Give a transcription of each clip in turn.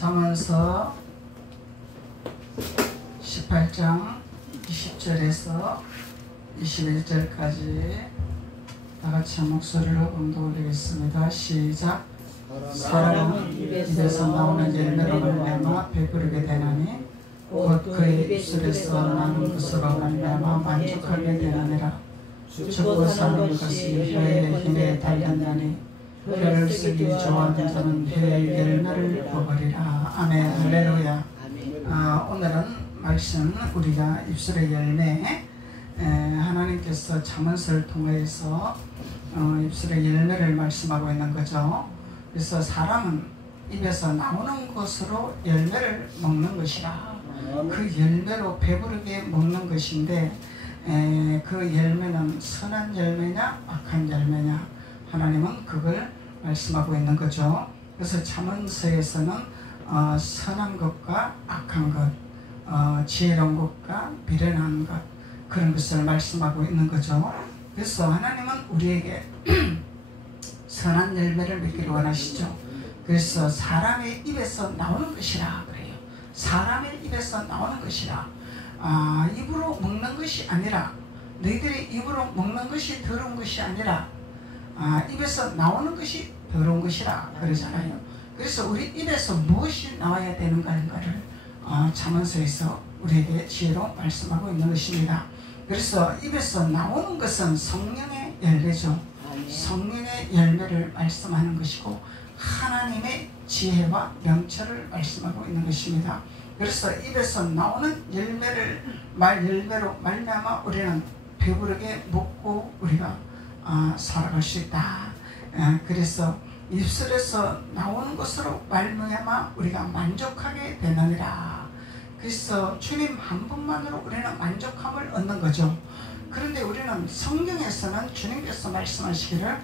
잠언서 18장 20절에서 21절까지 다같이 목소리로 음도 올리겠습니다. 시작. 사람은 입에서 나오는 열매로 말미암아 배부르게 되나니 곧 그의 입술에서 나는 것으로 말미암아 만족하게 되느니라. 죽고 사는 것이 혀의 힘에 달렸나니 혀를 쓰기 좋아하는 자는 혀의 열매를 먹으리라. 아멘. 할렐루야. 오늘은 말씀 우리가 입술의 열매, 하나님께서 잠언서를 통해서 입술의 열매를 말씀하고 있는 거죠. 그래서 사람은 입에서 나오는 것으로 열매를 먹는 것이라. 그 열매로 배부르게 먹는 것인데 그 열매는 선한 열매냐 악한 열매냐, 하나님은 그걸 말씀하고 있는 거죠. 그래서 잠언서에서는 선한 것과 악한 것, 지혜로운 것과 미련한 것, 그런 것을 말씀하고 있는 거죠. 그래서 하나님은 우리에게 선한 열매를 맺기를 원하시죠. 그래서 사람의 입에서 나오는 것이라 그래요. 사람의 입에서 나오는 것이라. 입으로 먹는 것이 아니라, 너희들이 입으로 먹는 것이 더러운 것이 아니라 입에서 나오는 것이 더러운 것이라 그러잖아요. 그래서 우리 입에서 무엇이 나와야 되는가를 잠언서에서 우리에게 지혜로 말씀하고 있는 것입니다. 그래서 입에서 나오는 것은 성령의 열매죠. 성령의 열매를 말씀하는 것이고 하나님의 지혜와 명철을 말씀하고 있는 것입니다. 그래서 입에서 나오는 열매로 말미암아 우리는 배부르게 먹고 우리가 살아갈 수 있다. 그래서 입술에서 나오는 것으로 말미암아 우리가 만족하게 되느니라. 그래서 주님 한 분만으로 우리는 만족함을 얻는 거죠. 그런데 우리는 성경에서는 주님께서 말씀하시기를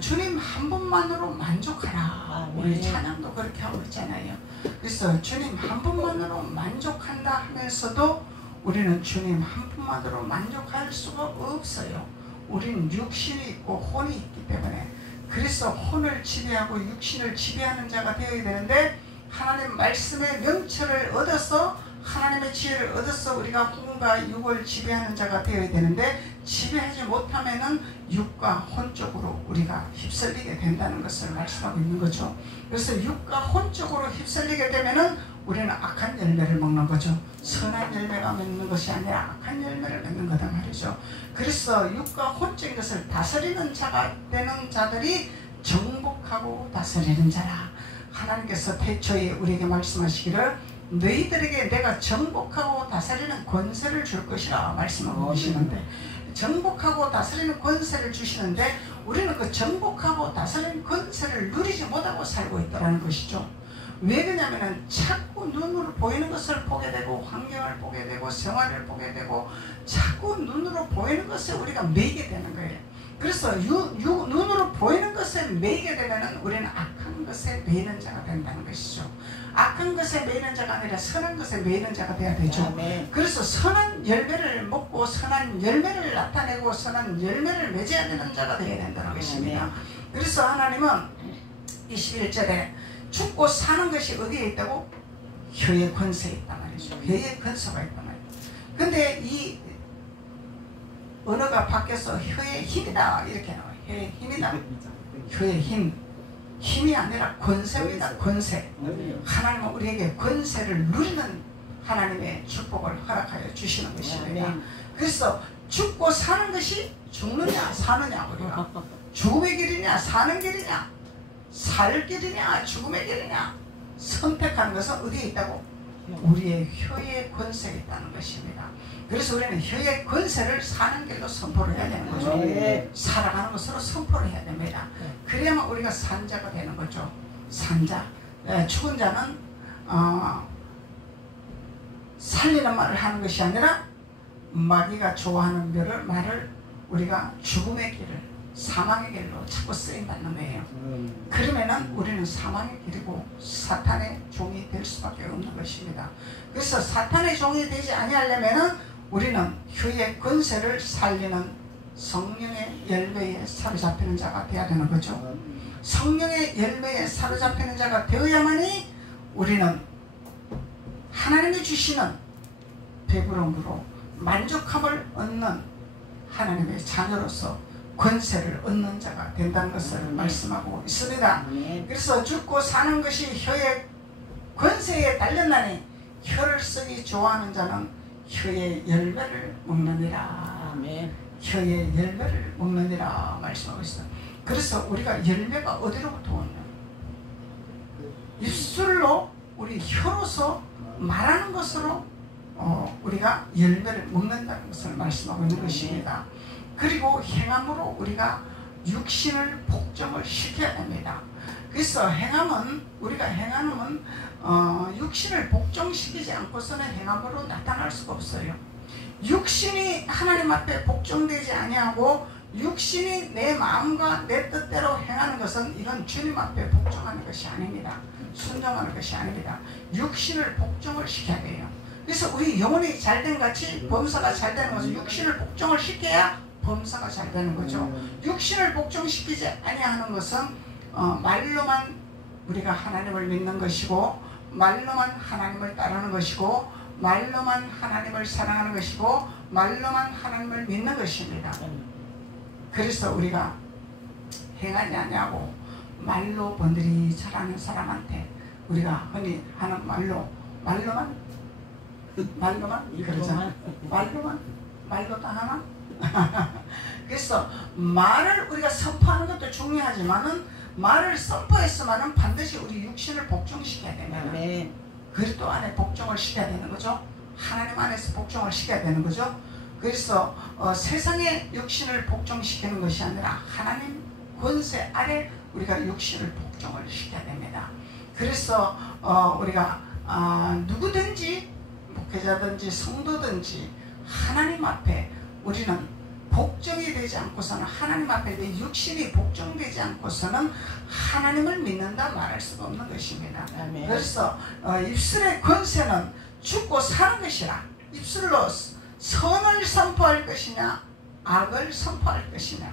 주님 한 분만으로 만족하라. 우리 찬양도 그렇게 하고 있잖아요. 그래서 주님 한 분만으로 만족한다 하면서도 우리는 주님 한 분만으로 만족할 수가 없어요. 우리는 육신이 있고 혼이 있기 때문에. 그래서 혼을 지배하고 육신을 지배하는 자가 되어야 되는데, 하나님 말씀의 명철을 얻어서 하나님의 지혜를 얻어서 우리가 혼과 육을 지배하는 자가 되어야 되는데, 지배하지 못하면은 육과 혼 쪽으로 우리가 휩쓸리게 된다는 것을 말씀하고 있는 거죠. 그래서 육과 혼 쪽으로 휩쓸리게 되면은 우리는 악한 열매를 먹는 거죠. 선한 열매가 맺는 것이 아니라 악한 열매를 맺는 거다 말이죠. 그래서 육과 혼적인 것을 다스리는 자가 되는 자들이 정복하고 다스리는 자라. 하나님께서 태초에 우리에게 말씀하시기를 너희들에게 내가 정복하고 다스리는 권세를 줄 것이라 말씀하고 계시는데, 정복하고 다스리는 권세를 주시는데 우리는 그 정복하고 다스리는 권세를 누리지 못하고 살고 있다는 것이죠. 왜 그러냐면은 자꾸 눈으로 보이는 것을 보게 되고 환경을 보게 되고 생활을 보게 되고 자꾸 눈으로 보이는 것에 우리가 매이게 되는 거예요. 그래서 눈으로 보이는 것에 매이게 되면은 우리는 악한 것에 매이는 자가 된다는 것이죠. 악한 것에 매이는 자가 아니라 선한 것에 매이는 자가 돼야 되죠. 그래서 선한 열매를 먹고 선한 열매를 나타내고 선한 열매를 맺어야 되는 자가 되어야 된다는 것입니다. 그래서 하나님은 21절에 죽고 사는 것이 어디에 있다고? 혀의 권세에 있단 말이죠. 혀의 권세가 있단 말이죠. 근데 이 언어가 바뀌어서 혀의 힘이다 이렇게 나와요. 혀의 힘이다. 혀의 힘. 힘이 아니라 권세입니다. 권세. 하나님은 우리에게 권세를 누리는 하나님의 축복을 허락하여 주시는 것입니다. 그래서 죽고 사는 것이 죽느냐 사느냐, 우리가 죽음의 길이냐 사는 길이냐, 살 길이냐 죽음의 길이냐 선택하는 것은 어디에 있다고? 우리의 혀의 권세에 있다는 것입니다. 그래서 우리는 혀의 권세를 사는 길로 선포를 해야 되는 거죠. 살아가는 것으로 선포를 해야 됩니다. 그래야만 우리가 산자가 되는 거죠. 산자. 죽은 자는 살리는 말을 하는 것이 아니라 마귀가 좋아하는 말을 우리가 죽음의 길을, 사망의 길로 자꾸 쓰임받는 거예요. 그러면은 우리는 사망의 길이고 사탄의 종이 될 수밖에 없는 것입니다. 그래서 사탄의 종이 되지 아니하려면은 우리는 혀의 권세를 살리는 성령의 열매에 사로잡히는 자가 되어야 되는 거죠. 성령의 열매에 사로잡히는 자가 되어야만이 우리는 하나님이 주시는 배부름으로 만족함을 얻는 하나님의 자녀로서 권세를 얻는 자가 된다는 것을 말씀하고 있습니다. 그래서 죽고 사는 것이 혀의 권세에 달렸나니 혀를 쓰기 좋아하는 자는 혀의 열매를 먹느니라. 혀의 열매를 먹느니라 말씀하고 있어요. 그래서 우리가 열매가 어디로부터 오냐? 입술로 우리 혀로서 말하는 것으로 우리가 열매를 먹는다는 것을 말씀하고 있는 것입니다. 그리고 행함으로 우리가 육신을 복종을 시켜야 됩니다. 그래서 행함은 우리가 행함은 육신을 복종시키지 않고서는 행함으로 나타날 수가 없어요. 육신이 하나님 앞에 복종되지 아니하고 육신이 내 마음과 내 뜻대로 행하는 것은 이건 주님 앞에 복종하는 것이 아닙니다. 순종하는 것이 아닙니다. 육신을 복종을 시켜야 돼요. 그래서 우리 영혼이 잘된 같이 범사가 잘 되는 것은 육신을 복종을 시켜야 범사가 잘 되는 거죠. 육신을 복종시키지 아니하는 것은 말로만 우리가 하나님을 믿는 것이고 말로만 하나님을 따르는 것이고 말로만 하나님을 사랑하는 것이고 말로만 하나님을 믿는 것입니다. 그래서 우리가 행하지 아니하고 말로 번들이 잘하는 사람한테 우리가 흔히 하는 말로만 그러잖아. 말로 다 하나? 그래서 말을 우리가 선포하는 것도 중요하지만은 말을 선포했으면은 반드시 우리 육신을 복종시켜야 됩니다. 그리스도 안에 복종을 시켜야 되는 거죠. 하나님 안에서 복종을 시켜야 되는 거죠. 그래서 세상의 육신을 복종시키는 것이 아니라 하나님 권세 아래 우리가 육신을 복종을 시켜야 됩니다. 그래서 우리가 누구든지 목회자든지 성도든지 하나님 앞에 우리는 복종이 되지 않고서는 하나님 앞에 내 육신이 복종되지 않고서는 하나님을 믿는다 말할 수가 없는 것입니다. 아멘. 그래서 입술의 권세는 죽고 사는 것이라 입술로 선을 선포할 것이냐 악을 선포할 것이냐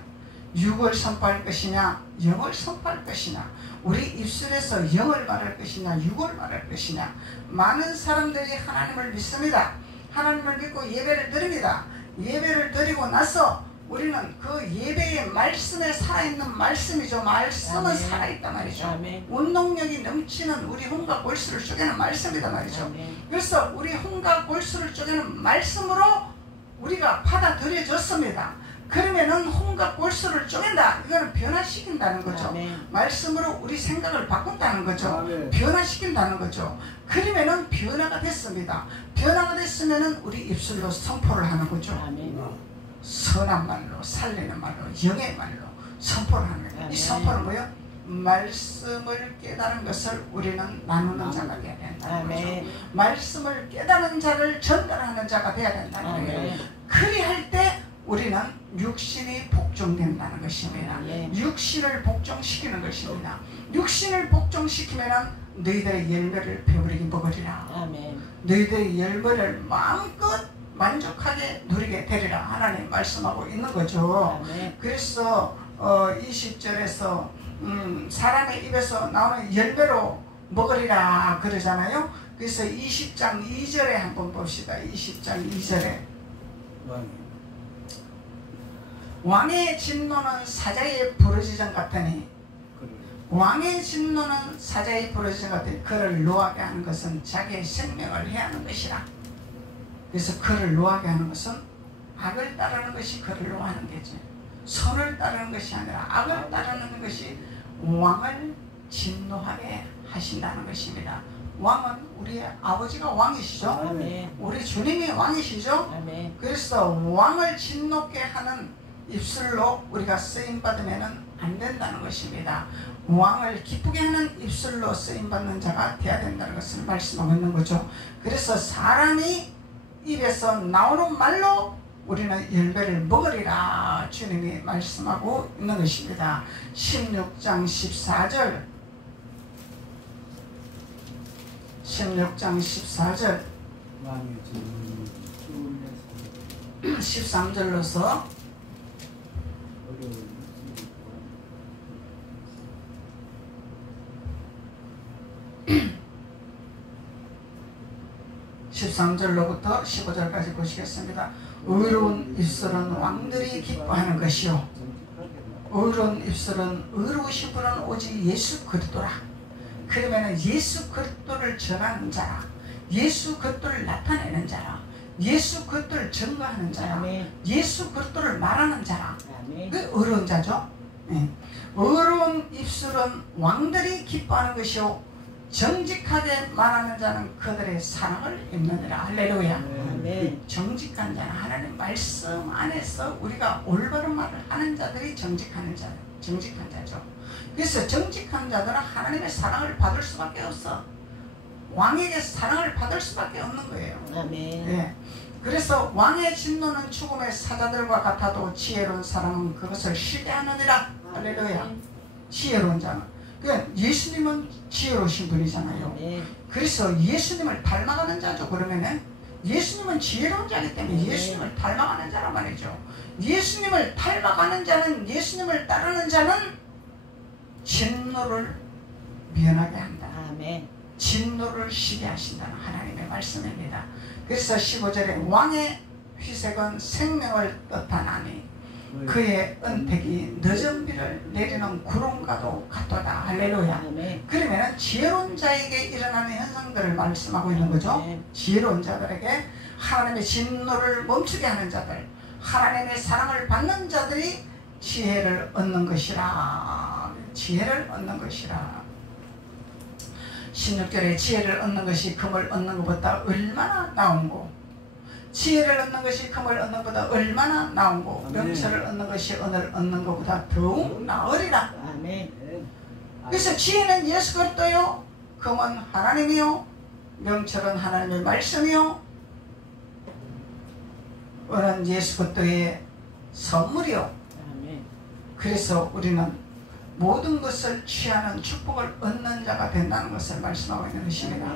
육을 선포할 것이냐 영을 선포할 것이냐 우리 입술에서 영을 말할 것이냐 육을 말할 것이냐. 많은 사람들이 하나님을 믿습니다. 하나님을 믿고 예배를 드립니다. 예배를 드리고 나서 우리는 그 예배의 말씀에 살아있는 말씀이죠. 말씀은 아멘. 살아있단 말이죠. 아멘. 운동력이 넘치는 우리 혼과 골수를 쪼개는 말씀이단 말이죠. 아멘. 그래서 우리 혼과 골수를 쪼개는 말씀으로 우리가 받아들여졌습니다. 그러면은 혼과 골수를 쪼갠다. 이거는 변화시킨다는 거죠. 아멘. 말씀으로 우리 생각을 바꾼다는 거죠. 아멘. 변화시킨다는 거죠. 그러면은 변화가 됐습니다. 변화가 됐으면은 우리 입술로 선포를 하는 거죠. 아멘. 선한 말로 살리는 말로 영의 말로 선포를 하는 거예요. 이 선포는 뭐예요? 말씀을 깨달은 것을 우리는 나누는 자가 되어야 된다는 거죠. 말씀을 깨달은 자를 전달하는 자가 되어야 된다는 거예요. 그리할 때 우리는 육신이 복종된다는 것입니다. 육신을 복종시키는 것입니다. 육신을 복종시키면 너희들의 열매를 배부르게 먹으리라. 너희들의 열매를 마음껏 만족하게 누리게 되리라 하나님 말씀하고 있는 거죠. 그래서 20절에서 사람의 입에서 나오는 열매로 먹으리라 그러잖아요. 그래서 20장 2절에 한번 봅시다. 20장 2절에 왕의 진노는 사자의 부르짖음 같으니 왕의 진노는 사자의 부르짖음 같으니 그를 노하게 하는 것은 자기의 생명을 해하는 것이라. 그래서 그를 노하게 하는 것은 악을 따르는 것이 그를 노하는 거지. 선을 따르는 것이 아니라 악을 따르는 것이 왕을 진노하게 하신다는 것입니다. 왕은 우리의 아버지가 왕이시죠. 아멘. 우리 주님이 왕이시죠. 아멘. 그래서 왕을 진노케 하는 입술로 우리가 쓰임받으면 안 된다는 것입니다. 왕을 기쁘게 하는 입술로 쓰임받는 자가 되어야 된다는 것을 말씀하고 있는 거죠. 그래서 사람이 입에서 나오는 말로 우리는 열매를 먹으리라 주님이 말씀하고 있는 것입니다. 16장 14절 16장 14절 13절로서 13절로부터 15절까지 보시겠습니다. 의로운 입술은 왕들이 기뻐하는 것이요 의로운 입술은 의로우신 분은 오직 예수 그리스도라. 그러면 예수 그리스도를 전하는 자라, 예수 그리스도를 나타내는 자라, 예수 그리스도를 증거하는 자라, 예수 그리스도를 말하는 자라. 그 의로운 자죠. 네. 의로운 입술은 왕들이 기뻐하는 것이요 정직하게 말하는 자는 그들의 사랑을 입느니라. 할렐루야. 정직한 자는 하나님 말씀 안에서 우리가 올바른 말을 하는 자들이 정직한 자죠. 그래서 정직한 자들은 하나님의 사랑을 받을 수밖에 없어. 왕에게 사랑을 받을 수밖에 없는 거예요. 네. 그래서 왕의 진노는 죽음의 사자들과 같아도 지혜로운 사람은 그것을 신뢰하느니라. 할렐루야. 지혜로운 자는, 그러니까 예수님은 지혜로우신 분이잖아요. 그래서 예수님을 닮아가는 자죠. 그러면은 예수님은 지혜로운 자이기 때문에 예수님을 닮아가는 자란 말이죠. 예수님을 닮아가는 자는, 예수님을 따르는 자는 진노를 면하게 한다. 진노를 쉬게 하신다는 하나님의 말씀입니다. 그래서 15절에 왕의 회색은 생명을 뜻하나니 그의 은택이 늦은 비를 내리는 구름과도 같도다. 할렐루야. 그러면 지혜로운 자에게 일어나는 현상들을 말씀하고 있는 거죠. 지혜로운 자들에게 하나님의 진노를 멈추게 하는 자들, 하나님의 사랑을 받는 자들이 지혜를 얻는 것이라. 지혜를 얻는 것이라. 16절에 지혜를 얻는 것이 금을 얻는 것보다 얼마나 나은고, 지혜를 얻는 것이 금을 얻는 것보다 얼마나 나은고, 명철을 얻는 것이 은을 얻는 것보다 더욱 나으리라. 그래서 지혜는 예수 그리스도요, 금은 하나님이요, 명철은 하나님의 말씀이요, 은은 예수 그리스도의 선물이요. 그래서 우리는 모든 것을 취하는 축복을 얻는 자가 된다는 것을 말씀하고 있는 것입니다.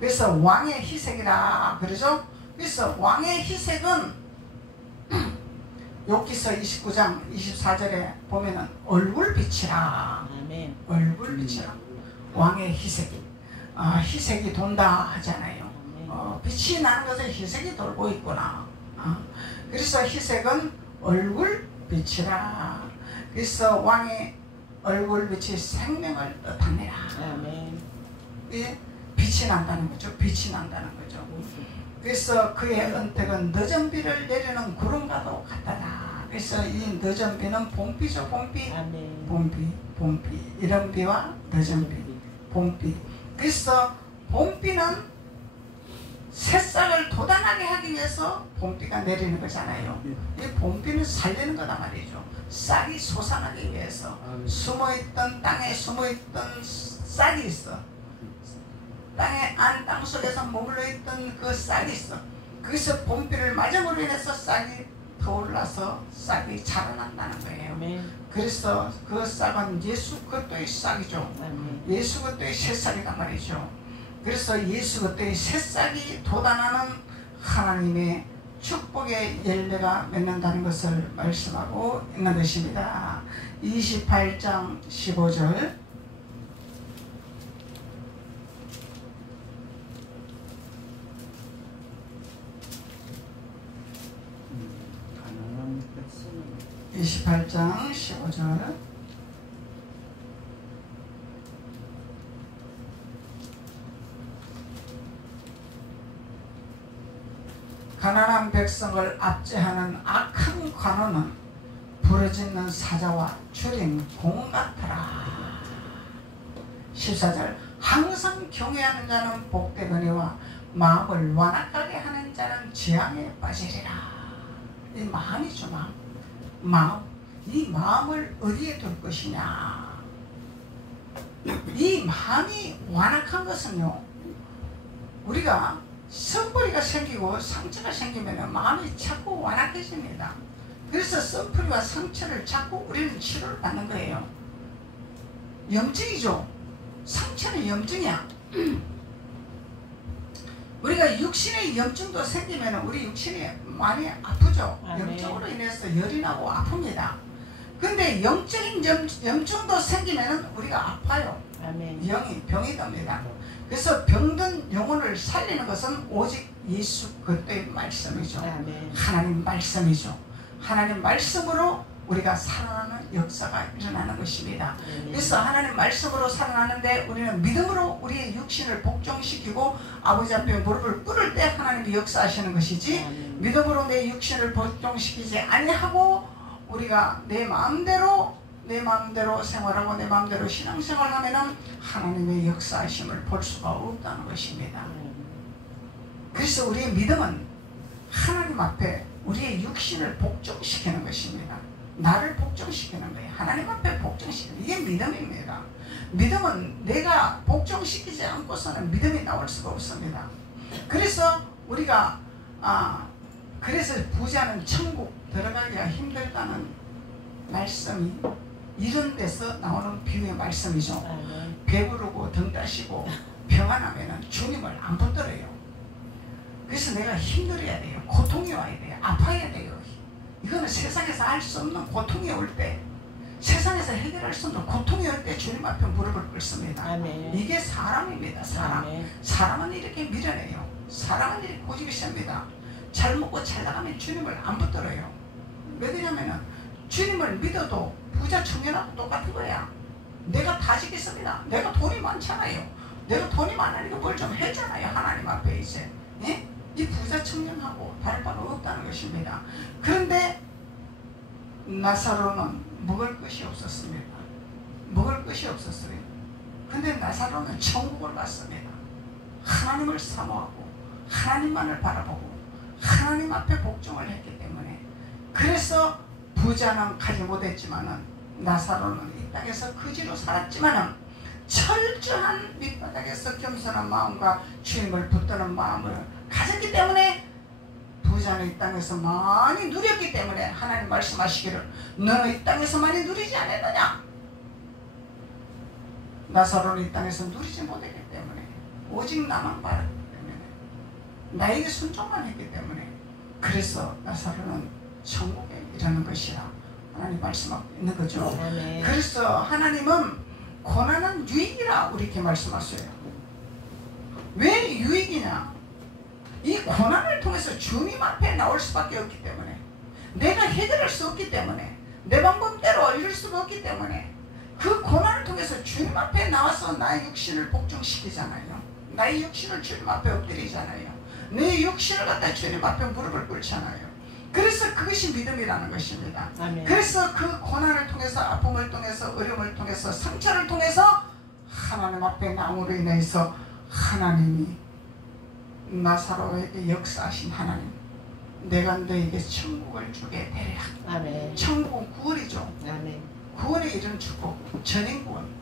그래서 왕의 희색이라 그러죠. 그래서 왕의 희색은 욥기서 29장 24절에 보면은 얼굴빛이라. 얼굴빛이라. 왕의 희색이, 희색이 돈다 하잖아요. 빛이 나는 것에 희색이 돌고 있구나. 그래서 희색은 얼굴빛이라. 그래서 왕의 얼굴빛이 생명을 뜻하니라. 빛이 난다는 거죠. 빛이 난다는 거죠. 그래서 그의 은택은 늦은 비를 내리는 구름과도 같다다. 그래서 이 늦은 비는 봄비죠. 봄비. 봄비. 이른 비와 늦은 비. 봄비. 그래서 봄비는 새싹을 돋아나게 하기 위해서 봄비가 내리는 거잖아요. 이 봄비는 살리는 거단 말이죠. 싹이 솟아나기 위해서. 숨어있던, 땅에 숨어있던 싹이 있어. 땅에 땅 속에서 머물러 있던 그 싹이 있어. 그래서 봄비를 맞음으로 인해서 싹이 떠올라서 싹이 자라난다는 거예요. 그래서 그 싹은 예수 그리스도의 싹이죠. 예수 그리스도의 새싹이란 말이죠. 그래서 예수 그리스도의 새싹이 돋아나는 하나님의 축복의 열매가 맺는다는 것을 말씀하고 있는 것입니다. 28장 15절. 가난한 백성은 28장 15절. 가난한 백성을 압제하는 악한 관원은 부르짖는 사자와 줄인 공 같더라. 14절. 항상 경외하는 자는 복되거니와 마음을 완악하게 하는 자는 재앙에 빠지리라. 이 마음이죠. 마음. 이 마음을 어디에 둘 것이냐. 이 마음이 완악한 것은요, 우리가 선뿌리가 생기고 상처가 생기면 마음이 자꾸 완악해집니다. 그래서 선뿌리와 상처를 자꾸 우리는 치료를 받는 거예요. 염증이죠. 상처는 염증이야. 우리가 육신의 염증도 생기면 우리 육신이 많이 아프죠. 염증으로 인해서 열이 나고 아픕니다. 근데 영적인 염증도 생기면 우리가 아파요. 아멘. 영이 병이 됩니다. 그래서 병든 영혼을 살리는 것은 오직 예수 그리스도의 말씀이죠. 아멘. 하나님 말씀이죠. 하나님 말씀으로 우리가 살아나는 역사가 일어나는 것입니다. 그래서 하나님 말씀으로 살아나는데 우리는 믿음으로 우리의 육신을 복종시키고 아버지 앞에 무릎을 꿇을 때 하나님이 역사하시는 것이지, 믿음으로 내 육신을 복종시키지 아니하고 우리가 내 마음대로 생활하고 내 마음대로 신앙생활하면은 하나님의 역사하심을 볼 수가 없다는 것입니다. 그래서 우리의 믿음은 하나님 앞에 우리의 육신을 복종시키는 것입니다. 나를 복종시키는 거예요. 하나님 앞에 복종시키는, 이게 믿음입니다. 믿음은 내가 복종시키지 않고서는 믿음이 나올 수가 없습니다. 그래서 우리가 그래서 부자는 천국 들어가기가 힘들다는 말씀이 이런 데서 나오는 비유의 말씀이죠. 배부르고 등 따시고 평안하면 주님을 안 붙들어요. 그래서 내가 힘들어야 돼요. 고통이 와야 돼요. 아파야 돼요. 이거는 세상에서 할 수 없는 고통이 올 때, 세상에서 해결할 수 없는 고통이 올 때 주님 앞에 무릎을 꿇습니다. 아멘. 이게 사람입니다. 사람. 아멘. 사람은 이렇게 밀어내요. 사람은 이렇게 고집이 셉니다. 잘 먹고 잘 나가면 주님을 안 붙들어요. 왜 그러냐면은 주님을 믿어도 부자 청년하고 똑같은 거야. 내가 다 지겠습니다. 내가 돈이 많잖아요. 내가 돈이 많으니까 뭘 좀 해잖아요. 하나님 앞에 이제. 예? 이 부자 청년하고 다를 바가 없다는 것입니다. 그런데 나사로는 먹을 것이 없었습니다. 먹을 것이 없었어요. 근데 나사로는 천국을 갔습니다. 하나님을 사모하고 하나님만을 바라보고 하나님 앞에 복종을 했기 때문에, 그래서 부자는 가지 못했지만은 나사로는 이 땅에서 거지로 살았지만은 철저한 밑바닥에서 겸손한 마음과 주님을 붙드는 마음을 가졌기 때문에 부자는 이 땅에서 많이 누렸기 때문에 하나님 말씀하시기를 너는 이 땅에서 많이 누리지 않았느냐. 나사로는 이 땅에서 누리지 못했기 때문에 오직 나만 바랐기 때문에 나에게 순종만 했기 때문에, 그래서 나사로는 천국에 이르는 것이라 하나님 말씀하고 있는 거죠. 아멘. 그래서 하나님은 고난은 유익이라 우리에게 말씀하세요. 왜 유익이냐? 이 고난을 통해서 주님 앞에 나올 수밖에 없기 때문에, 내가 해결할 수 없기 때문에, 내 방법대로 이룰 수가 없기 때문에 그 고난을 통해서 주님 앞에 나와서 나의 육신을 복종시키잖아요. 나의 육신을 주님 앞에 엎드리잖아요. 내 육신을 갖다 주님 앞에 무릎을 꿇잖아요. 그래서 그것이 믿음이라는 것입니다. 아멘. 그래서 그 고난을 통해서, 아픔을 통해서, 어려움을 통해서, 상처를 통해서 하나님 앞에 나옴으로 인해서 하나님이 나사로에게 역사하신 하나님, 내가 너에게 천국을 주게 되리라. 아멘. 천국은 구원이죠. 아멘. 구원에 이른 축복, 전인구원.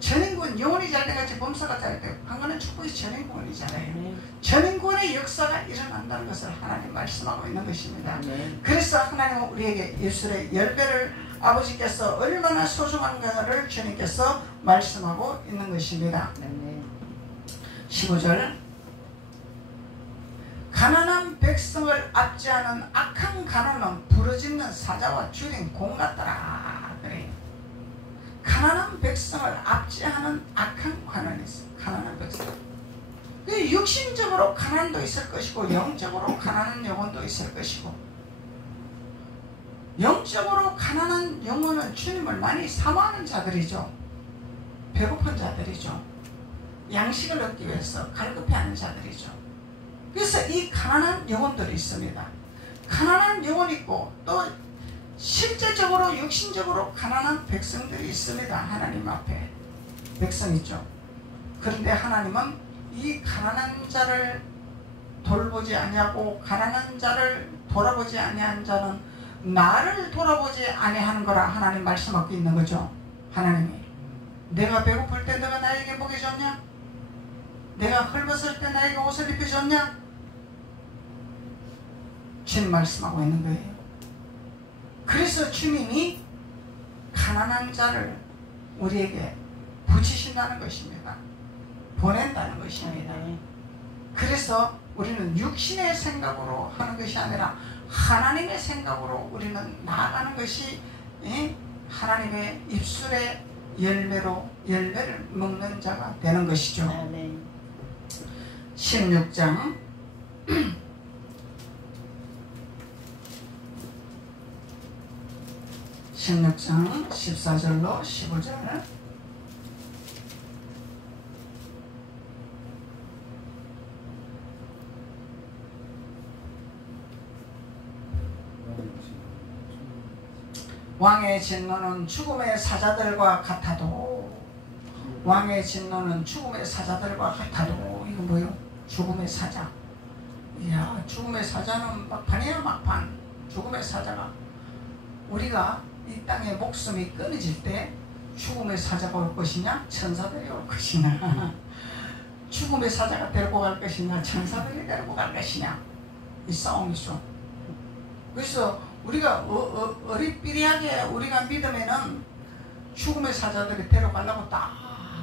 전인구원, 영혼이 잘 돼가지고 범사가 잘 되고, 한가는 축복이 전인구원이잖아요. 아멘. 전인구원의 역사가 일어난다는 것을 하나님 말씀하고 있는 것입니다. 아멘. 그래서 하나님은 우리에게 예술의 10배를 아버지께서 얼마나 소중한가를 주님께서 말씀하고 있는 것입니다. 아멘. 15절, 가난한 백성을 압제하는 악한 가난은 부러지는 사자와 줄인 공 같더라. 그래요. 가난한 백성을 압제하는 악한 가난이 있어요. 가난한 백성. 육신적으로 가난도 있을 것이고 영적으로 가난한 영혼도 있을 것이고, 영적으로 가난한 영혼은 주님을 많이 사모하는 자들이죠. 배고픈 자들이죠. 양식을 얻기 위해서 갈급해하는 자들이죠. 그래서 이 가난한 영혼들이 있습니다. 가난한 영혼이 있고 또 실제적으로 육신적으로 가난한 백성들이 있습니다. 하나님 앞에 백성 있죠. 그런데 하나님은 이 가난한 자를 돌보지 아니하고 가난한 자를 돌아보지 아니한 자는 나를 돌아보지 아니하는 거라 하나님 말씀하고 있는 거죠. 하나님이 내가 배고플 때 내가 나에게 먹여 줬냐? 내가 헐벗을 때 나에게 옷을 입혀줬냐? 주님 말씀하고 있는 거예요. 그래서 주님이 가난한 자를 우리에게 붙이신다는 것입니다. 보낸다는 것입니다. 그래서 우리는 육신의 생각으로 하는 것이 아니라 하나님의 생각으로 우리는 나아가는 것이 하나님의 입술에 열매를 먹는 자가 되는 것이죠. 아멘. 16장 14절로 15절. 왕의 진노는 죽음의 사자들과 같아도, 왕의 진노는 죽음의 사자들과 같아도. 이거 뭐요? 죽음의 사자. 이야, 죽음의 사자는 막판이야, 막판. 죽음의 사자가, 우리가 이 땅에 목숨이 끊어질 때 죽음의 사자가 올 것이냐, 천사들이 올 것이냐, 죽음의 사자가 데리고 갈 것이냐, 천사들이 데리고 갈 것이냐, 이 싸움이죠. 그래서 우리가 어리삐리하게 우리가 믿으면은 죽음의 사자들이 데려가려고 딱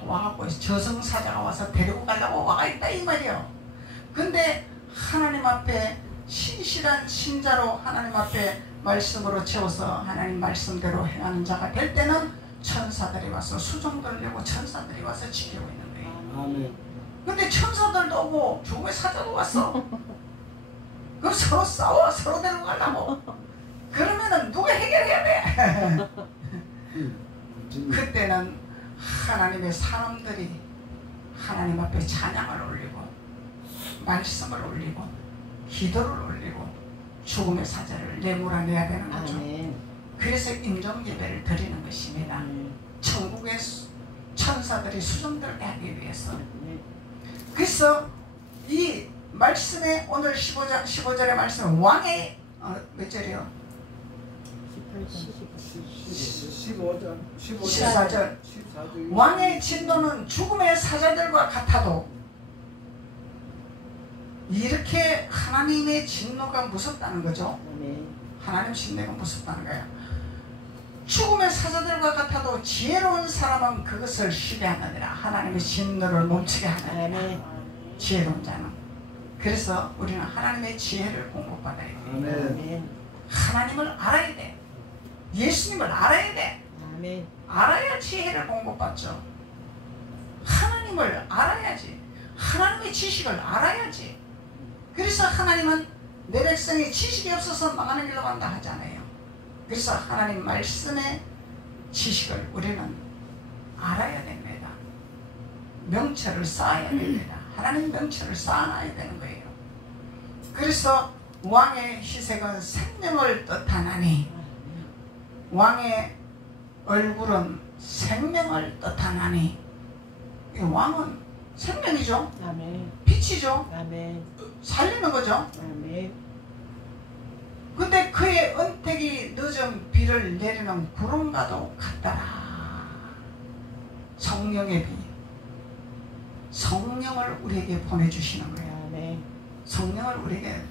와갖고 저승사자가 와서 데리고 가려고 와가 있다 이 말이에요. 근데 하나님 앞에 신실한 신자로 하나님 앞에 말씀으로 채워서 하나님 말씀대로 행하는 자가 될 때는 천사들이 와서 수종들을 내고 천사들이 와서 지키고 있는 거예요. 아멘. 근데 천사들도 오고 죽음의 사자도 왔어. 그럼 서로 싸워, 서로 데리고 가려고. 그러면은 누가 해결해야 돼? 그때는 하나님의 사람들이 하나님 앞에 찬양을 올리고 말씀을 올리고 기도를 올리고 죽음의 사자를 내몰아내야 되는 거죠. 아멘. 그래서 임종예배를 드리는 것입니다. 천국의 천사들이 수종들게 하기 위해서. 그래서 이 말씀에 오늘 15절의 말씀, 왕의 몇 절이요? 14절. 왕의 진노는 죽음의 사자들과 같아도. 이렇게 하나님의 진노가 무섭다는 거죠. 하나님 진노가 무섭다는 거예요. 죽음의 사자들과 같아도 지혜로운 사람은 그것을 시대하느니라. 하나님의 진노를 멈추게 하느니라. 지혜로운 자는. 그래서 우리는 하나님의 지혜를 공급받아야 돼. 하나님을 알아야 돼. 예수님을 알아야 돼. 알아야 지혜를 공급받죠. 하나님을 알아야지. 하나님의 지식을 알아야지. 그래서 하나님은 내 백성이 지식이 없어서 망하는 길로 간다 하잖아요. 그래서 하나님 말씀의 지식을 우리는 알아야 됩니다. 명철을 쌓아야 됩니다. 하나님 명철을 쌓아놔야 되는 거예요. 그래서 왕의 희색은 생명을 뜻하나니, 왕의 얼굴은 생명을 뜻하나니, 왕은 생명이죠. 빛이죠. 살리는 거죠. 근데 그의 은택이 늦은 비를 내리는 구름과도 같더라. 성령의 비, 성령을 우리에게 보내주시는 거예요. 성령을 우리에게.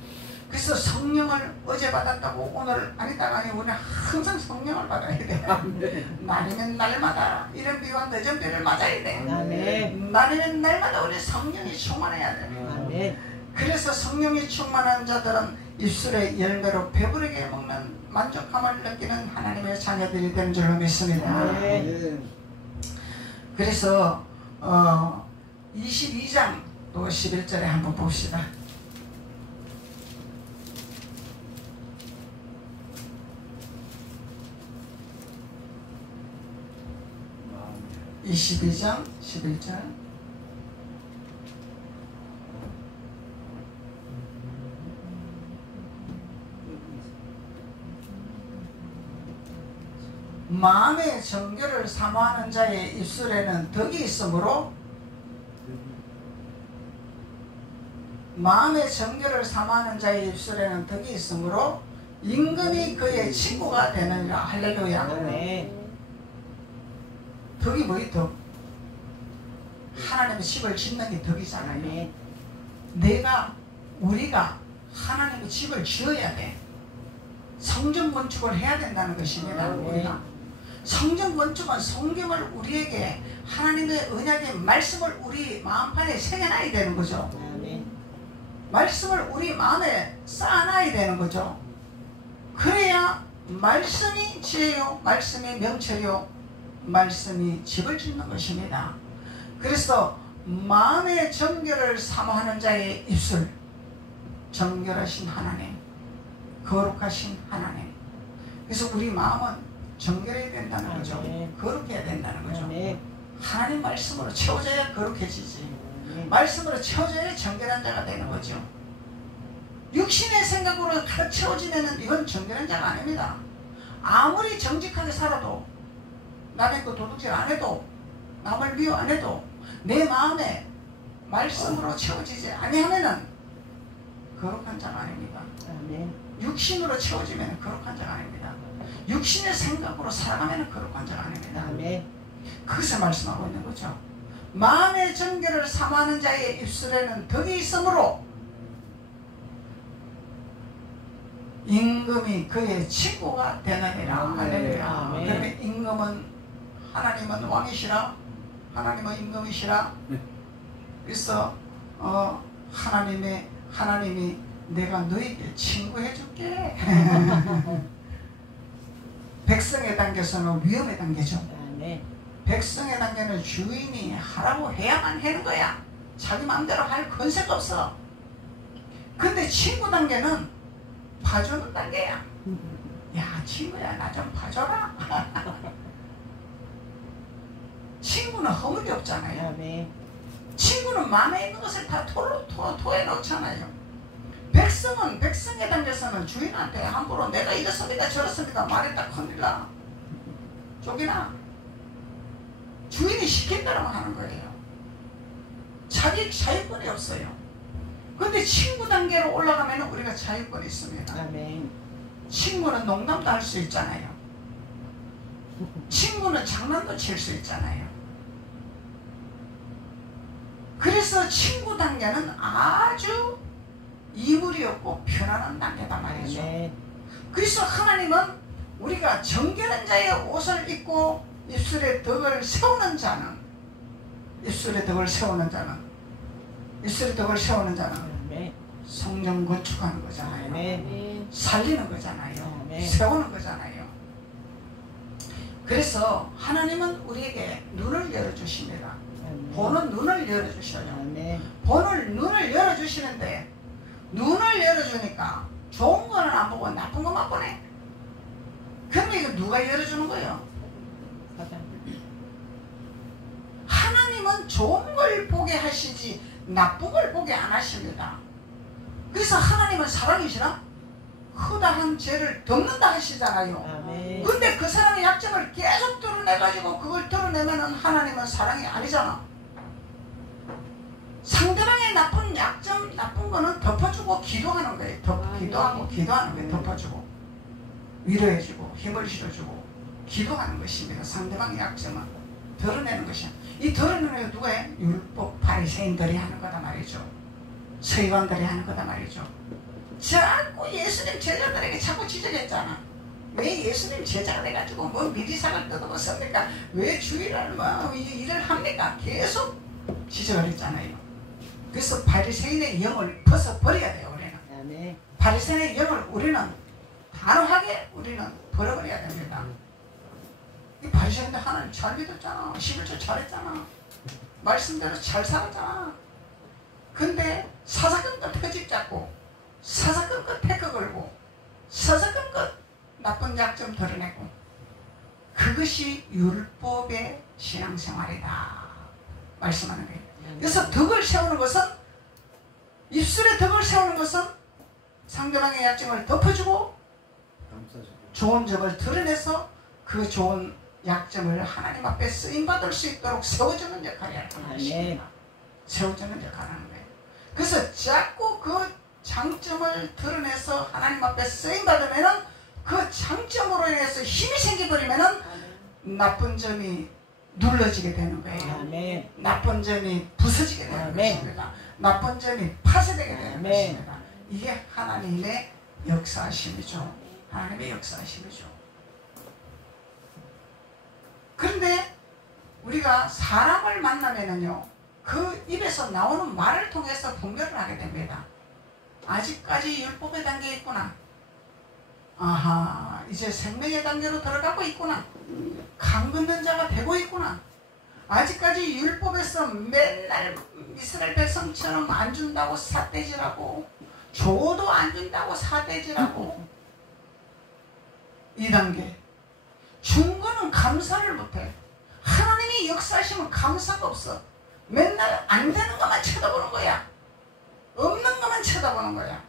그래서 성령을 어제 받았다고 오늘 아니다 아니 우리는 항상 성령을 받아야 돼. 날이면 날마다 이른 비와 늦은 비를 맞아야 돼. 날이면 날마다 우리 성령이 충만해야 돼. 그래서 성령이 충만한 자들은 입술의 열매로 배부르게 먹는 만족감을 느끼는 하나님의 자녀들이 되는 줄로 믿습니다. 그래서 22장 또 11절에 한번 봅시다. 22장 11절. 마음의 정결을 사모하는 자의 입술에는 덕이 있으므로, 마음의 정결을 사모하는 자의 입술에는 덕이 있으므로 임금이 그의 친구가 되느니라. 할렐루야. 덕이 뭐이 덕? 하나님의 집을 짓는 게 덕이잖아요. 우리가 하나님의 집을 지어야 돼. 성전 건축을 해야 된다는 것입니다. 우리가 성전 건축은 성경을 우리에게, 하나님의 언약의 말씀을 우리 마음판에 새겨놔야 되는 거죠. 말씀을 우리 마음에 쌓아놔야 되는 거죠. 그래야 말씀이 지혜요, 말씀이 명철이요, 말씀이 집을 짓는 것입니다. 그래서 마음의 정결을 사모하는 자의 입술, 정결하신 하나님, 거룩하신 하나님. 그래서 우리 마음은 정결해야 된다는 거죠. 거룩해야 된다는 거죠. 하나님 말씀으로 채워져야 거룩해지지. 말씀으로 채워져야 정결한 자가 되는 거죠. 육신의 생각으로 가득 채워지면 이건 정결한 자가 아닙니다. 아무리 정직하게 살아도, 남의 거 도둑질 안 해도, 남을 미워 안 해도 내 마음에 말씀으로 채워지지 아니하면은 거룩한 자가 아닙니다. 육신으로 채워지면 거룩한 자가 아닙니다. 육신의 생각으로 살아가면 거룩한 자가 아닙니다. 그것을 말씀하고 있는 거죠. 마음의 정결을 사모하는 자의 입술에는 덕이 있으므로 임금이 그의 친구가 되느니라. 할렐루야. 그러면 임금은 하나님은 왕이시라, 하나님은 임금이시라. 그래서 하나님이 내가 너에게 친구해 줄게. 백성의 단계에서는 위험의 단계죠. 백성의 단계는 주인이 하라고 해야만 하는 거야. 자기 마음대로 할 권세가 없어. 근데 친구 단계는 봐주는 단계야. 야, 친구야, 나 좀 봐줘라. 친구는 허물이 없잖아요. 친구는 마음에 있는 것을 다 토해 놓잖아요. 백성은 백성의 단계에서는 주인한테 함부로 내가 이렇습니다 저렇습니다 말했다 큰일 나. 쫓기나. 주인이 시킨 대로만 하는 거예요. 자기 자유권이 없어요. 근데 친구 단계로 올라가면 우리가 자유권이 있습니다. 친구는 농담도 할 수 있잖아요. 친구는 장난도 칠 수 있잖아요. 그래서 친구 단계는 아주 이물이 없고 편안한 단계다 말이죠. 그래서 하나님은 우리가 정결한 자의 옷을 입고 입술에 덕을 세우는 자는 성령 건축하는 거잖아요. 살리는 거잖아요. 세우는 거잖아요. 그래서 하나님은 우리에게 눈을 열어주십니다. 보는 눈을 열어주셔요. 눈을 열어주시는데 눈을 열어주니까 좋은 거는 안 보고 나쁜 것만 보네. 그러면 이거 누가 열어주는 거예요? 하나님은 좋은 걸 보게 하시지 나쁜 걸 보게 안 하십니다. 그래서 하나님은 사랑이시라 허다한 죄를 덮는다 하시잖아요. 근데 그 사람의 약점을 계속 드러내가지고 그걸 드러내면은 하나님은 사랑이 아니잖아. 상대방의 나쁜 약점, 나쁜 거는 덮어주고 기도하는 거예요. 기도하는 거예요. 덮어주고 위로해주고 힘을 실어주고 기도하는 것입니다. 상대방의 약점은 드러내는 것이야. 이 드러내는 거 누가 해? 율법 바리새인들이 하는 거다 말이죠. 서기관들이 하는 거다 말이죠. 자꾸 예수님 제자들에게 자꾸 지적했잖아. 왜 예수님 제자가 돼가지고 뭐 미리상을 뜯어먹습니까? 왜 주일날 뭐 일을 합니까? 계속 지적을 했잖아요. 그래서 바리새인의 영을 벗어버려야 돼요. 우리는 바리새인의 영을 우리는 단호하게 우리는 버려버려야 됩니다. 이 바리새인들 하나님 잘 믿었잖아. 11조 잘했잖아. 말씀대로 잘 살았잖아. 근데 사사건건 터집 잡고 사사건건 태크 걸고 사사건건 나쁜 약점 드러내고 그것이 율법의 신앙생활이다 말씀하는 거예요. 그래서 덕을 세우는 것은 입술에 덕을 세우는 것은 상대방의 약점을 덮어주고 좋은 점을 드러내서 그 좋은 약점을 하나님 앞에 쓰임받을 수 있도록 세워주는 역할을 하는 것입니다. 세워주는 역할을 하는 거예요. 그래서 자꾸 그 장점을 드러내서 하나님 앞에 쓰임받으면은 그 장점으로 인해서 힘이 생겨버리면은 나쁜 점이 눌러지게 되는 거예요. 나쁜 점이 부서지게 되는 것입니다. 나쁜 점이 파쇄되게 되는 것입니다. 이게 하나님의 역사하심이죠. 하나님의 역사하심이죠. 그런데 우리가 사람을 만나면은요, 그 입에서 나오는 말을 통해서 분별을 하게 됩니다. 아직까지 율법의 단계에 있구나. 아하, 이제 생명의 단계로 들어가고 있구나. 강 긋는 자가 되고 있구나. 아직까지 율법에서 맨날 이스라엘 백성처럼 안 준다고 삿대질하고 줘도 안 준다고 삿대질하고 2단계 준 거는 감사를 못해. 하나님이 역사하시면 감사가 없어. 맨날 안 되는 것만 쳐다보는 거야. 없는 것만 쳐다보는 거야.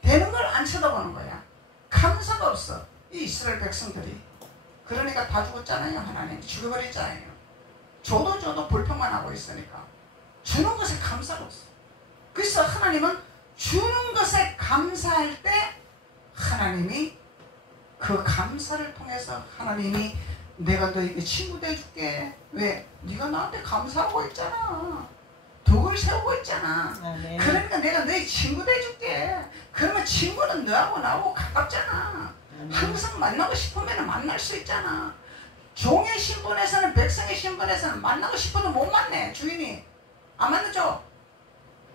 되는 걸 안 쳐다보는 거야. 감사가 없어. 이 이스라엘 백성들이. 그러니까 다 죽었잖아요. 하나님 죽여버렸잖아요. 줘도 불평만 하고 있으니까 주는 것에 감사가 없어. 그래서 하나님은 주는 것에 감사할 때 하나님이 그 감사를 통해서 하나님이 내가 너에게 친구 돼줄게. 왜? 네가 나한테 감사하고 있잖아. 덕을 세우고 있잖아. 그러니까 내가 너의 친구 돼줄게. 그러면 친구는 너하고 나하고 가깝잖아. 항상 만나고 싶으면 만날 수 있잖아. 종의 신분에서는 백성의 신분에서는 만나고 싶어도 못 만나. 주인이 안 만나죠.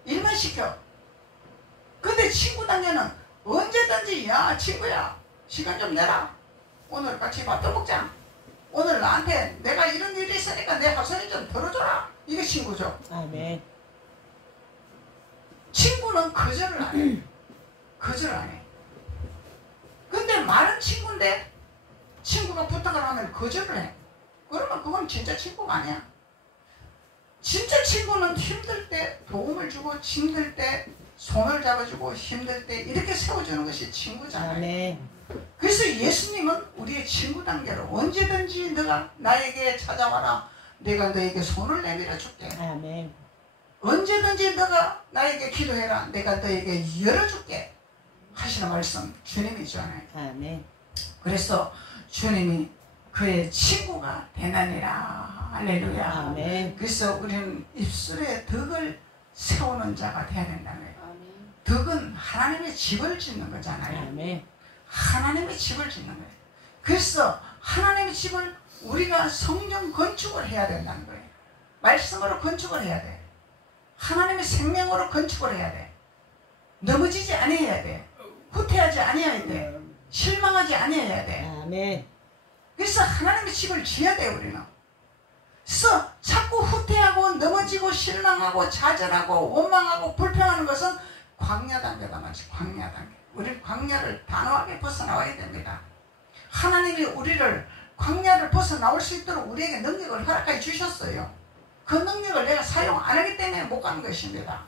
일만 시켜. 근데 친구 단계는 언제든지 야 친구야 시간 좀 내라. 오늘 같이 밥도 먹자. 오늘 나한테 내가 이런 일이 있으니까 내 하소연 좀 들어줘라. 이게 친구죠. 아멘. 친구는 거절을 안 해. 거절을 안 해. 근데 말은 친구인데 친구가 부탁을 하면 거절을 해. 그러면 그건 진짜 친구가 아니야. 진짜 친구는 힘들 때 도움을 주고 힘들 때 손을 잡아주고 힘들 때 이렇게 세워주는 것이 친구잖아요. 아멘. 그래서 예수님은 우리의 친구 단계로 언제든지 너가 나에게 찾아와라. 내가 너에게 손을 내밀어 줄게. 아멘. 언제든지 너가 나에게 기도해라. 내가 너에게 열어줄게. 하시는 말씀 주님이잖아요. 아멘. 그래서 주님이 그의 친구가 되나니라. 할렐루야. 아멘. 그래서 우리는 입술에 덕을 세우는 자가 되어야 된다는 거예요. 덕은 하나님의 집을 짓는 거잖아요. 아멘. 하나님의 집을 짓는 거예요. 그래서 하나님의 집을 우리가 성령 건축을 해야 된다는 거예요. 말씀으로 건축을 해야 돼. 하나님의 생명으로 건축을 해야 돼. 넘어지지 아니해야 돼. 후퇴하지 아니해야 돼. 실망하지 아니해야 돼. 아멘. 그래서 하나님의 집을 지어야 돼 우리는. 그래서 자꾸 후퇴하고 넘어지고 실망하고 좌절하고 원망하고 불평하는 것은 광야 단계다 말이지. 광야 단계. 우리 광야를 단호하게 벗어나와야 됩니다. 하나님이 우리를 광야를 벗어나올 수 있도록 우리에게 능력을 허락해 주셨어요. 그 능력을 내가 사용 안 하기 때문에 못 가는 것입니다.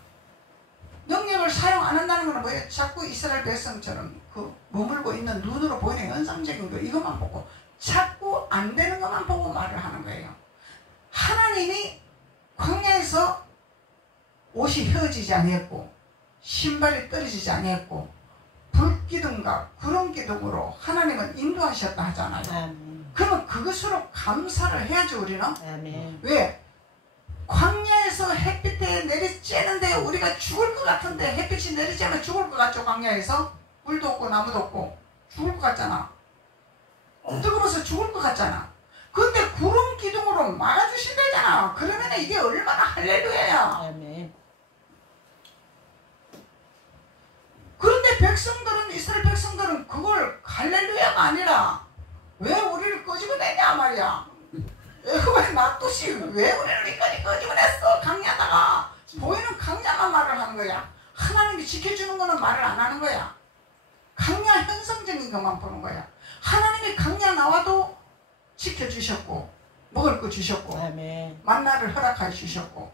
능력을 사용 안 한다는 것은 뭐예요? 자꾸 이스라엘 백성처럼 그 머물고 있는 눈으로 보이는 현상적인 거 이것만 보고 자꾸 안 되는 것만 보고 말을 하는 거예요. 하나님이 광야에서 옷이 휘어지지 아니했고 신발이 떨어지지 아니했고 불기둥과 구름기둥으로 하나님은 인도하셨다 하잖아요. 아멘. 그러면 그것으로 감사를 해야죠 우리는. 아멘. 왜? 광야에서 햇빛에 내리쬐는데 우리가 죽을 것 같은데 햇빛이 내리쬐면 죽을 것 같죠. 광야에서 물도 없고 나무도 없고 죽을 것 같잖아. 뜨거워서 죽을 것 같잖아. 근데 구름 기둥으로 막아주신다잖아. 그러면 이게 얼마나 할렐루야야. 아멘. 그런데 백성들은 이스라엘 백성들은 그걸 할렐루야가 아니라 왜 우리를 끄집어내냐 말이야. 왜 낫듯이 왜 우리를 이까지 끄집어냈어. 강야다가 보이는 강야만 말을 하는 거야. 하나님이 지켜주는 거는 말을 안 하는 거야. 강야 현상적인 것만 보는 거야. 하나님이 강야 나와도 지켜주셨고 먹을 거 주셨고 아멘. 만나를 허락해 주셨고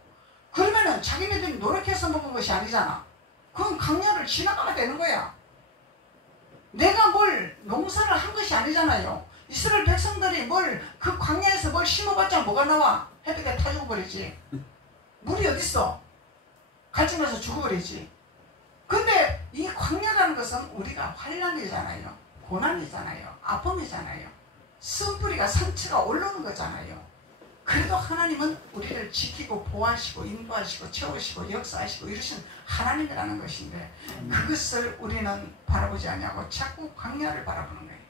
그러면은 자기네들이 노력해서 먹은 것이 아니잖아. 그건 강야를 지나가면 되는 거야. 내가 뭘 농사를 한 것이 아니잖아요. 이스라엘 백성들이 뭘 그 광야에서 뭘 심어봤자 뭐가 나와? 햇빛에 타 죽어버리지. 물이 어딨어? 갈증나서 죽어버리지. 근데 이 광야라는 것은 우리가 환난이잖아요. 고난이잖아요. 아픔이잖아요. 쓴뿌리가 상처가 올라오는 거잖아요. 그래도 하나님은 우리를 지키고 보호하시고 인도하시고 채우시고 역사하시고 이러신 하나님이라는 것인데 그것을 우리는 바라보지 않냐고 자꾸 광야를 바라보는 거예요.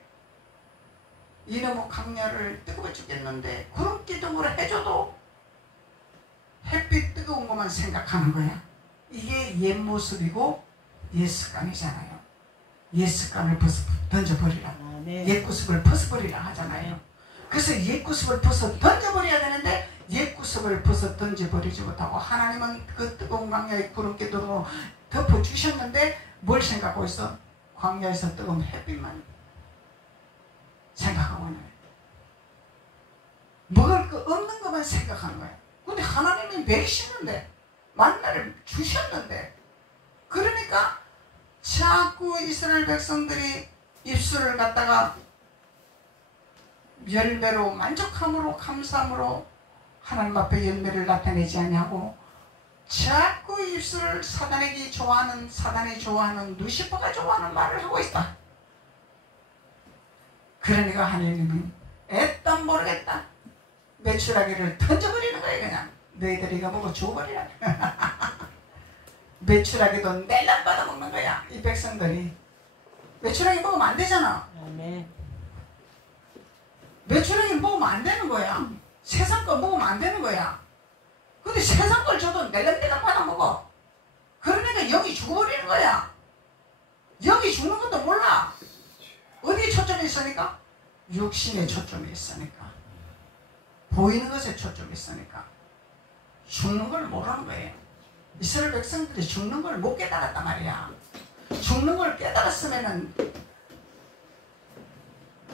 이놈의 광야를 뜨거워 죽겠는데 구름 기둥으로 해줘도 햇빛 뜨거운 것만 생각하는 거야. 이게 옛 모습이고 옛 습관이잖아요. 옛습관을 던져버리라. 옛구습을 벗어버리라 하잖아요. 그래서 옛구습을 벗어 던져버려야 되는데 옛구습을 벗어 던져버리지 못하고 하나님은 그 뜨거운 광야에 구름기둥으로 덮어주셨는데 뭘 생각하고 있어? 광야에서 뜨거운 햇빛만 생각하고 있는 거예요. 먹을 거 없는 것만 생각하는 거예요. 근데 하나님이 매이시는데 만나를 주셨는데 그러니까 자꾸 이스라엘 백성들이 입술을 갖다가 열매로 만족함으로 감사함으로 하나님 앞에 열매를 나타내지 않냐고 자꾸 입술을 사단이 좋아하는 루시퍼가 좋아하는 말을 하고 있다. 그러니까 하나님이 애딴 모르겠다. 메추라기를 던져버리는 거예요. 그냥 너희들이 이거 보고 죽어버리라. 메추라기도 낼름 받아먹는 거야. 이 백성들이 메추라기 먹으면 안 되잖아. 메추라기 먹으면 안 되는 거야. 세상 거 먹으면 안 되는 거야. 근데 세상 걸 줘도 낼름낼름 받아먹어. 그러니까 영이 죽어버리는 거야. 영이 죽는 것도 몰라. 어디에 초점이 있으니까? 육신에 초점이 있으니까. 보이는 것에 초점이 있으니까. 죽는 걸 모르는 거예요. 이스라엘 백성들이 죽는 걸 못 깨달았단 말이야. 죽는 걸 깨달았으면은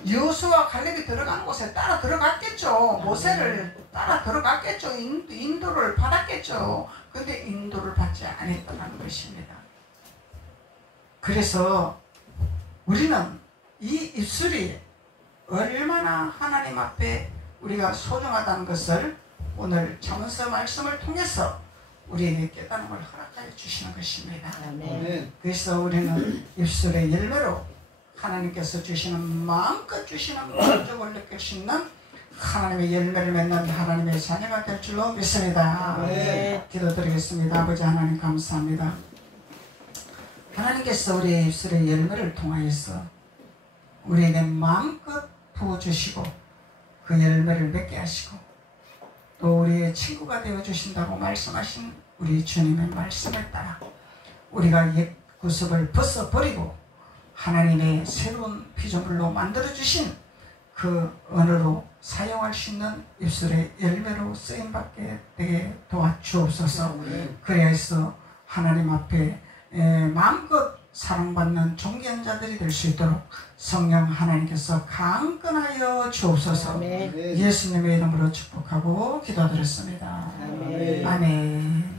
여호수아와 갈렙이 들어가는 곳에 따라 들어갔겠죠. 모세를 따라 들어갔겠죠. 인도를 받았겠죠. 근데 인도를 받지 않았다는 것입니다. 그래서 우리는 이 입술이 얼마나 하나님 앞에 우리가 소중하다는 것을 오늘 잠언서 말씀을 통해서 우리에게 깨닫는 걸 허락하여 주시는 것입니다. 아멘. 그래서 우리는 입술의 열매로 하나님께서 주시는 마음껏 주시는 만족을 느낄 수 있는 하나님의 열매를 맺는 하나님의 자녀가 될 줄로 믿습니다. 아멘. 기도드리겠습니다. 아버지 하나님 감사합니다. 하나님께서 우리의 입술의 열매를 통하여서 우리에게 마음껏 부어주시고 그 열매를 맺게 하시고 또 우리의 친구가 되어주신다고 말씀하신 우리 주님의 말씀에 따라 우리가 옛 구습을 벗어버리고 하나님의 새로운 피조물로 만들어주신 그 언어로 사용할 수 있는 입술의 열매로 쓰임받게 되게 도와주옵소서. 그래서 하나님 앞에 마음껏 사랑받는 존귀한 자들이 될 수 있도록 성령 하나님께서 강건하여 주옵소서. 예수님의 이름으로 축복하고 기도드렸습니다. 아멘.